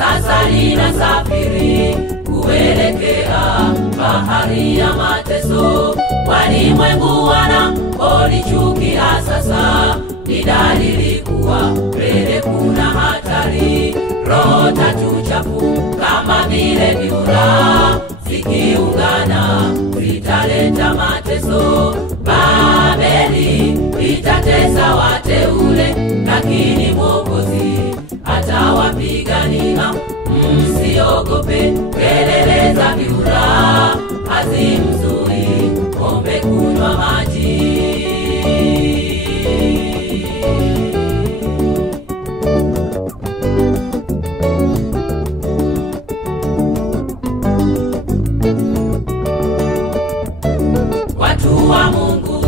sasa ninasafiri kuelekea bahari ya mateso. Walimwengu wanaponichukia sasa, ni dalili kuwa mbele kuna hatari. Roho tatu chafu kama vile vyura zikiungana zitaleta mateso. Babeli itatesa wateule, lakini Mwokozi atawapigania. Msiogope kelele za vyura, hazimzui ng'ombe kunywa maji. Watu wa Mungu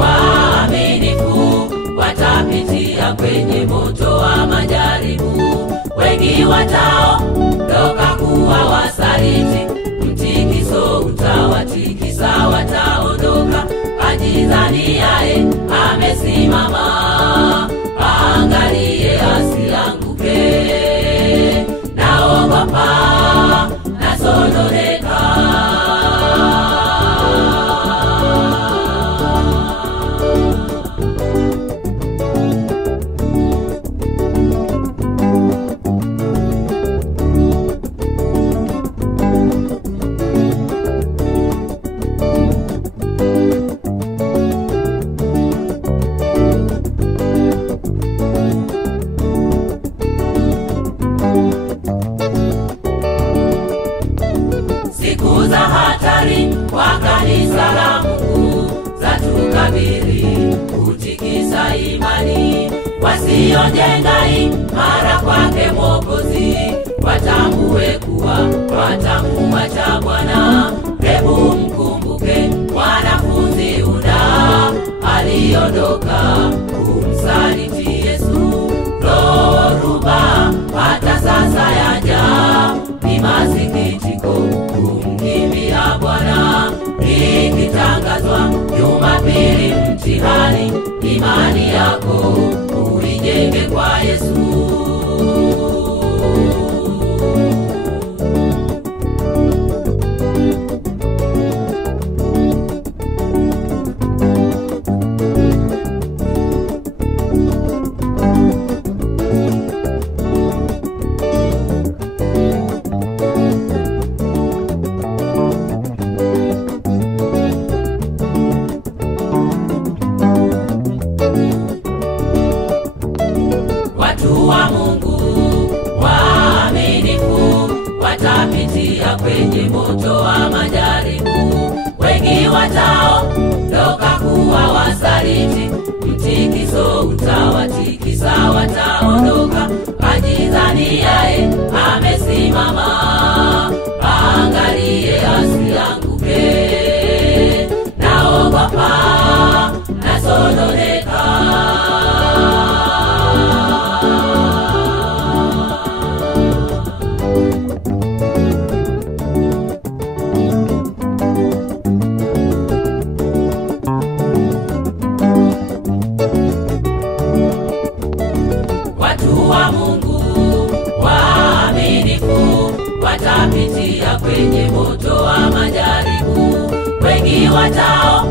waaminifu watapitia kwenye moto wa majaribu. Wengi wataondoka kuwa wasaliti, mtikiso utawatikisa, wataondoka. Ajidhaniaye amesimama, angalie asianguke. Naogopa, nasononeka. Siku za hatari kwa kanisa la Mungu zatukabili, kutikisa imani. Wasiojenga imara kwake Mwokozi, watambue kuwa watamuacha Bwana. Hebu mkumbuke mwanafunzi Yuda aliondoka kumsaliti Yesu. Dhoruba hata sasa yaja, ni masikitiko kumkimbia Bwana. Ikitangazwa Jumapili mtihani, imani yako uijenge kwa Yesu. Watu wa Mungu waaminifu watapitia kwenye moto wa majaribu. Wengi wataondoka kuwa wasaliti, mtikiso utawatikisa, wataondoka. Ajidhaniaye amesimama, angalie asianguke. Naogopa, nasononeka. Watu wa Mungu waaminifu watapitia kwenye moto wa majaribu. Wengi watao